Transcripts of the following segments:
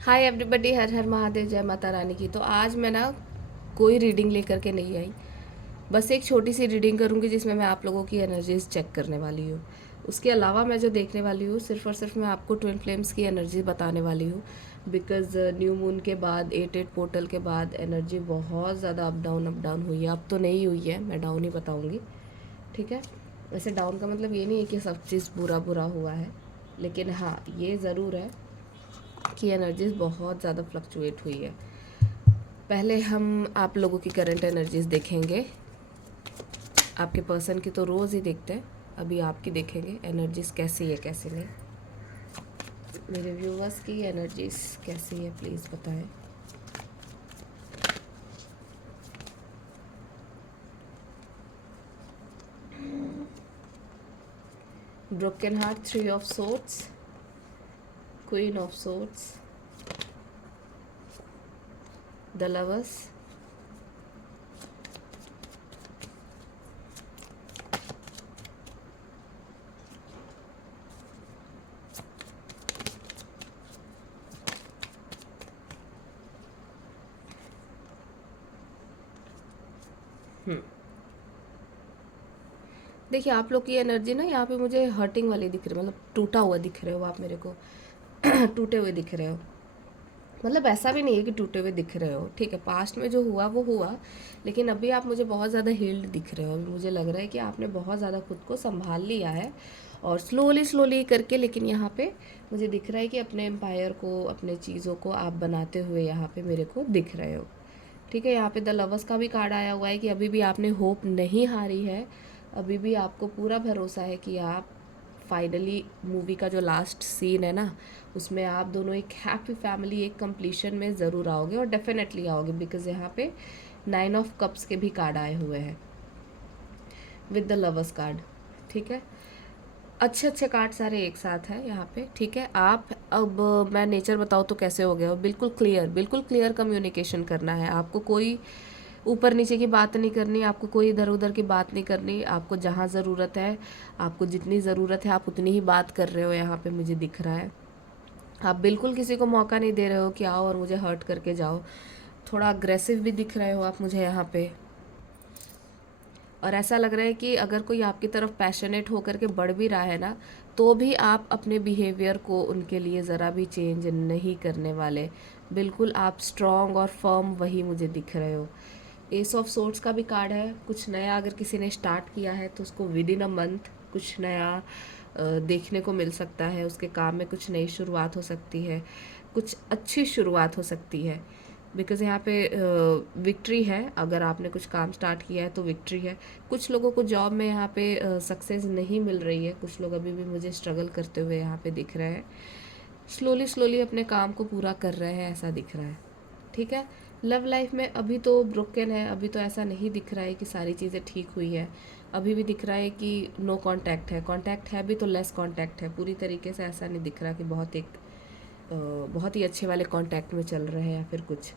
Hi everybody, हर हर महादेव, जय माता रानी की। तो आज मैं ना कोई रीडिंग लेकर के नहीं आई। बस एक छोटी सी रीडिंग करूंगी जिसमें मैं आप लोगों की एनर्जीज चेक करने वाली हूँ। उसके अलावा मैं जो देखने वाली हूँ सिर्फ और सिर्फ मैं आपको ट्विन फ्लेम्स की एनर्जी बताने वाली हूँ। बिकॉज न्यू मून के बाद 8-8 पोर्टल के बाद एनर्जी बहुत ज़्यादा अप डाउन हुई है। अब तो नहीं हुई है, मैं डाउन ही बताऊँगी। ठीक है। वैसे डाउन का मतलब ये नहीं है कि सब चीज़ बुरा बुरा हुआ है, लेकिन हाँ ये ज़रूर है की एनर्जीज बहुत ज़्यादा फ्लक्चुएट हुई है। पहले हम आप लोगों की करंट एनर्जीज देखेंगे। आपके पर्सन की तो रोज़ ही देखते हैं, अभी आपकी देखेंगे एनर्जीज कैसी है कैसी नहीं। मेरे व्यूवर्स की एनर्जीज कैसी है प्लीज़ बताएं। Broken heart, 3 of swords, queen of swords, the lovers, देखिए आप लोग की एनर्जी ना यहाँ पे मुझे हर्टिंग वाली दिख रही है, मतलब टूटा हुआ दिख रहे हो आप मेरे को। टूटे हुए दिख रहे हो। मतलब ऐसा भी नहीं है कि टूटे हुए दिख रहे हो, ठीक है, पास्ट में जो हुआ वो हुआ, लेकिन अभी आप मुझे बहुत ज़्यादा हील्ड दिख रहे हो। अभी मुझे लग रहा है कि आपने बहुत ज़्यादा खुद को संभाल लिया है और स्लोली स्लोली करके, लेकिन यहाँ पे मुझे दिख रहा है कि अपने एम्पायर को, अपने चीज़ों को आप बनाते हुए यहाँ पे मेरे को दिख रहे हो। ठीक है। यहाँ पे द लवर्स का भी कार्ड आया हुआ है कि अभी भी आपने होप नहीं हारी है। अभी भी आपको पूरा भरोसा है कि आप फाइनली मूवी का जो लास्ट सीन है ना, उसमें आप दोनों एक हैप्पी फैमिली, एक कंप्लीशन में ज़रूर आओगे और डेफिनेटली आओगे। बिकॉज यहाँ पे 9 ऑफ कप्स के भी कार्ड आए हुए हैं विद द लवर्स कार्ड। ठीक है। अच्छे अच्छे कार्ड सारे एक साथ हैं यहाँ पे। ठीक है। आप अब मैं नेचर बताऊँ तो कैसे हो गया हो, बिल्कुल क्लियर कम्युनिकेशन करना है आपको। कोई ऊपर नीचे की बात नहीं करनी, आपको कोई इधर उधर की बात नहीं करनी। आपको जहाँ ज़रूरत है, आपको जितनी ज़रूरत है आप उतनी ही बात कर रहे हो, यहाँ पे मुझे दिख रहा है। आप बिल्कुल किसी को मौका नहीं दे रहे हो कि आओ और मुझे हर्ट करके जाओ। थोड़ा अग्रेसिव भी दिख रहे हो आप मुझे यहाँ पे। और ऐसा लग रहा है कि अगर कोई आपकी तरफ पैशनेट होकर के बढ़ भी रहा है ना, तो भी आप अपने बिहेवियर को उनके लिए ज़रा भी चेंज नहीं करने वाले। बिल्कुल आप स्ट्रॉन्ग और फर्म वही मुझे दिख रहे हो। एस ऑफ सोर्ड्स का भी कार्ड है। कुछ नया अगर किसी ने स्टार्ट किया है तो उसको विद इन अ मंथ कुछ नया देखने को मिल सकता है। उसके काम में कुछ नई शुरुआत हो सकती है, कुछ अच्छी शुरुआत हो सकती है। बिकॉज़ यहाँ पे विक्ट्री है। अगर आपने कुछ काम स्टार्ट किया है तो विक्ट्री है। कुछ लोगों को जॉब में यहाँ पे सक्सेस नहीं मिल रही है, कुछ लोग अभी भी मुझे स्ट्रगल करते हुए यहाँ पे दिख रहे हैं। स्लोली स्लोली अपने काम को पूरा कर रहे हैं, ऐसा दिख रहा है। ठीक है। लव लाइफ में अभी तो ब्रोकन है, अभी तो ऐसा नहीं दिख रहा है कि सारी चीज़ें ठीक हुई है। अभी भी दिख रहा है कि नो कांटेक्ट है। कांटेक्ट है भी तो लेस कांटेक्ट है, पूरी तरीके से ऐसा नहीं दिख रहा कि बहुत ही अच्छे वाले कांटेक्ट में चल रहे हैं या फिर कुछ।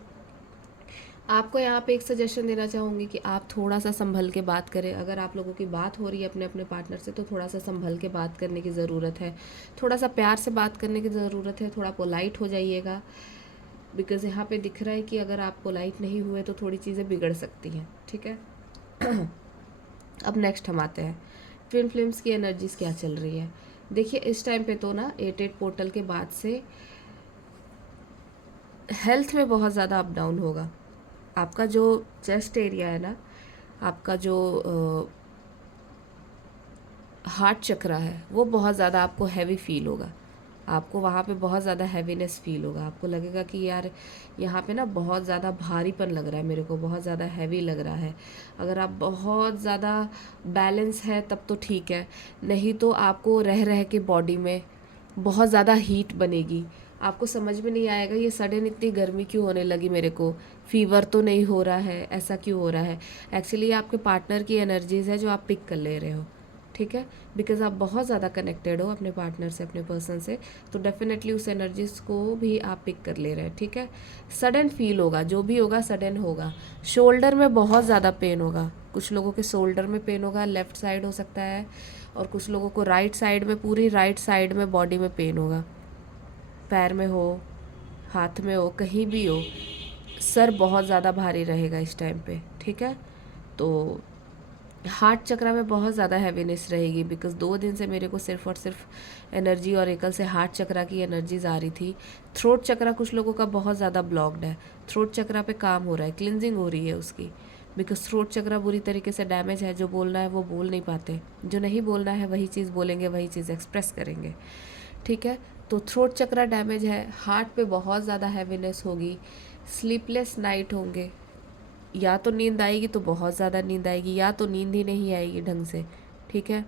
आपको यहाँ पे एक सजेशन देना चाहूँगी कि आप थोड़ा सा संभल के बात करें। अगर आप लोगों की बात हो रही है अपने अपने पार्टनर से, तो थोड़ा सा संभल के बात करने की ज़रूरत है। थोड़ा सा प्यार से बात करने की ज़रूरत है। थोड़ा पोलाइट हो जाइएगा। बिकॉज़ यहाँ पे दिख रहा है कि अगर आप पोलाइट नहीं हुए तो थोड़ी चीज़ें बिगड़ सकती हैं। ठीक है। अब नेक्स्ट हम आते हैं ट्विन फ्लेम्स की एनर्जीज क्या चल रही है। देखिए इस टाइम पे तो ना 8-8 पोर्टल के बाद से हेल्थ में बहुत ज़्यादा अप डाउन होगा। आपका जो चेस्ट एरिया है ना, आपका जो हार्ट चक्रा है, वो बहुत ज़्यादा आपको हैवी फील होगा। आपको वहाँ पे बहुत ज़्यादा हैवीनेस फील होगा। आपको लगेगा कि यार यहाँ पे ना बहुत ज़्यादा भारीपन लग रहा है मेरे को, बहुत ज़्यादा हैवी लग रहा है। अगर आप बहुत ज़्यादा बैलेंस है तब तो ठीक है, नहीं तो आपको रह रह के बॉडी में बहुत ज़्यादा हीट बनेगी। आपको समझ में नहीं आएगा ये सडन इतनी गर्मी क्यों होने लगी मेरे को, फीवर तो नहीं हो रहा है, ऐसा क्यों हो रहा है। एक्चुअली ये आपके पार्टनर की एनर्जीज़ है जो आप पिक कर ले रहे हो। ठीक है। बिकॉज आप बहुत ज़्यादा कनेक्टेड हो अपने पार्टनर से, अपने पर्सन से, तो डेफिनेटली उस एनर्जीज को भी आप पिक कर ले रहे हैं। ठीक है। सडन फील होगा, जो भी होगा सडन होगा। शोल्डर में बहुत ज़्यादा पेन होगा। कुछ लोगों के शोल्डर में पेन होगा, लेफ्ट साइड हो सकता है, और कुछ लोगों को राइट साइड में, पूरी राइट साइड में बॉडी में पेन होगा। पैर में हो, हाथ में हो, कहीं भी हो, सर बहुत ज़्यादा भारी रहेगा इस टाइम पे, ठीक है। तो हार्ट चक्रा में बहुत ज़्यादा हैवीनेस रहेगी, बिकॉज 2 दिन से मेरे को सिर्फ और सिर्फ एनर्जी और एकल से हार्ट चक्रा की एनर्जीज आ रही थी। थ्रोट चक्रा कुछ लोगों का बहुत ज़्यादा ब्लॉक्ड है, थ्रोट चक्रा पे काम हो रहा है, क्लिनजिंग हो रही है उसकी, बिकॉज थ्रोट चक्रा बुरी तरीके से डैमेज है। जो बोलना है वो बोल नहीं पाते, जो नहीं बोलना है वही चीज़ बोलेंगे, वही चीज़ एक्सप्रेस करेंगे, ठीक है। तो थ्रोट चक्रा डैमेज है, हार्ट पे बहुत ज़्यादा हैवीनेस होगी, स्लीपलेस नाइट होंगे, या तो नींद आएगी तो बहुत ज़्यादा नींद आएगी, या तो नींद ही नहीं आएगी ढंग से, ठीक है।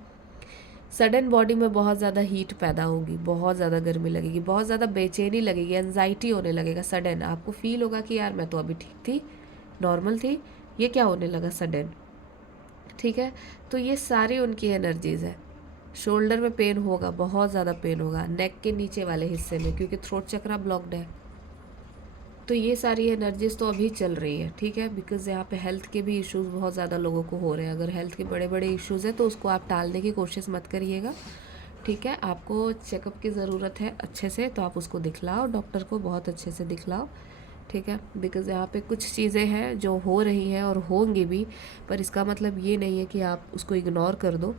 सडन बॉडी में बहुत ज़्यादा हीट पैदा होगी, बहुत ज़्यादा गर्मी लगेगी, बहुत ज़्यादा बेचैनी लगेगी, एनजाइटी होने लगेगा सडन। आपको फील होगा कि यार मैं तो अभी ठीक थी, नॉर्मल थी, ये क्या होने लगा सडन, ठीक है। तो ये सारी उनकी एनर्जीज़ है। शोल्डर में पेन होगा, बहुत ज़्यादा पेन होगा नेक के नीचे वाले हिस्से में, क्योंकि थ्रोट चक्रा ब्लॉक्ड है। तो ये सारी एनर्जीज तो अभी चल रही है, ठीक है, बिकॉज यहाँ पे हेल्थ के भी इश्यूज बहुत ज़्यादा लोगों को हो रहे हैं। अगर हेल्थ के बड़े बड़े इश्यूज़ हैं तो उसको आप टालने की कोशिश मत करिएगा, ठीक है। आपको चेकअप की ज़रूरत है अच्छे से, तो आप उसको दिखलाओ, डॉक्टर को बहुत अच्छे से दिखलाओ, ठीक है। बिकॉज़ यहाँ पे कुछ चीज़ें हैं जो हो रही हैं और होंगी भी, पर इसका मतलब ये नहीं है कि आप उसको इग्नोर कर दो।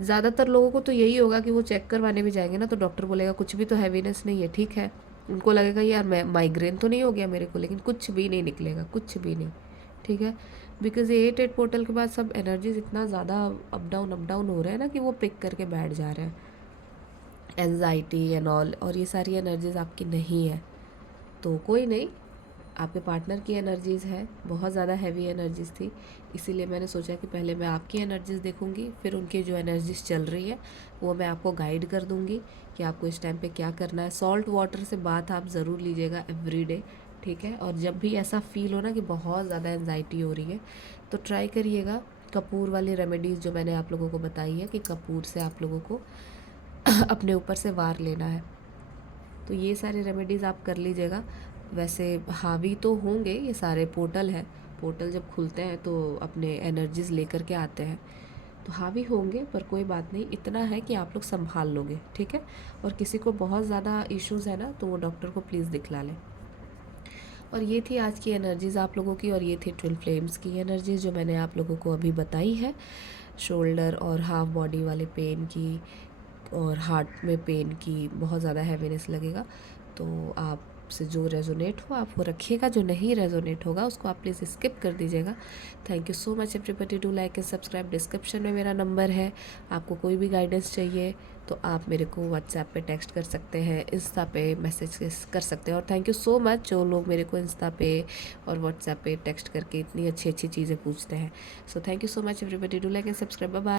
ज़्यादातर लोगों को तो यही होगा कि वो चेक करवाने भी जाएंगे ना, तो डॉक्टर बोलेगा कुछ भी तो हैवीनेस नहीं है, ठीक है। उनको लगेगा यार मैं माइग्रेन तो नहीं हो गया मेरे को, लेकिन कुछ भी नहीं निकलेगा, कुछ भी नहीं, ठीक है। बिकॉज ये 8-8 पोर्टल के बाद सब एनर्जीज इतना ज़्यादा अप डाउन हो रहा है ना कि वो पिक करके बैठ जा रहे हैं, एनजाइटी एंड ऑल, और ये सारी एनर्जीज आपकी नहीं है। तो कोई नहीं, आपके पार्टनर की एनर्जीज़ है, बहुत ज़्यादा हैवी एनर्जीज़ थी, इसीलिए मैंने सोचा कि पहले मैं आपकी एनर्जीज़ देखूंगी, फिर उनकी जो एनर्जीज़ चल रही है वो मैं आपको गाइड कर दूंगी कि आपको इस टाइम पे क्या करना है। सॉल्ट वाटर से बात आप ज़रूर लीजिएगा एवरीडे, ठीक है। और जब भी ऐसा फील हो ना कि बहुत ज़्यादा एनजाइटी हो रही है, तो ट्राई करिएगा कपूर वाली रेमेडीज़ जो मैंने आप लोगों को बताई है, कि कपूर से आप लोगों को अपने ऊपर से वार लेना है। तो ये सारी रेमेडीज़ आप कर लीजिएगा। वैसे हावी तो होंगे, ये सारे पोर्टल हैं, पोर्टल जब खुलते हैं तो अपने एनर्जीज़ लेकर के आते हैं, तो हावी होंगे, पर कोई बात नहीं, इतना है कि आप लोग संभाल लोगे, ठीक है। और किसी को बहुत ज़्यादा इश्यूज़ है ना, तो वो डॉक्टर को प्लीज़ दिखला लें। और ये थी आज की एनर्जीज़ आप लोगों की, और ये थी ट्विन फ्लेम्स की एनर्जीज़ जो मैंने आप लोगों को अभी बताई है, शोल्डर और हाफ बॉडी वाले पेन की, और हार्ट में पेन की, बहुत ज़्यादा हैवीनेस लगेगा। तो आपसे जो रेजोनेट हो आप वो रखिएगा, जो नहीं रेजोनेट होगा उसको आप प्लीज़ स्किप कर दीजिएगा। Thank you so much everybody, do like and subscribe. Description में मेरा नंबर है, आपको कोई भी गाइडेंस चाहिए तो आप मेरे को व्हाट्सएप पे टेक्स्ट कर सकते हैं, इंस्टा पे मैसेज कर सकते हैं। और थैंक यू सो मच जो लोग मेरे को इंस्टा पे और व्हाट्सएप पे टेक्स्ट करके इतनी अच्छी अच्छी चीज़ें पूछते हैं। So thank you so much everybody, do like and subscribe, bye bye.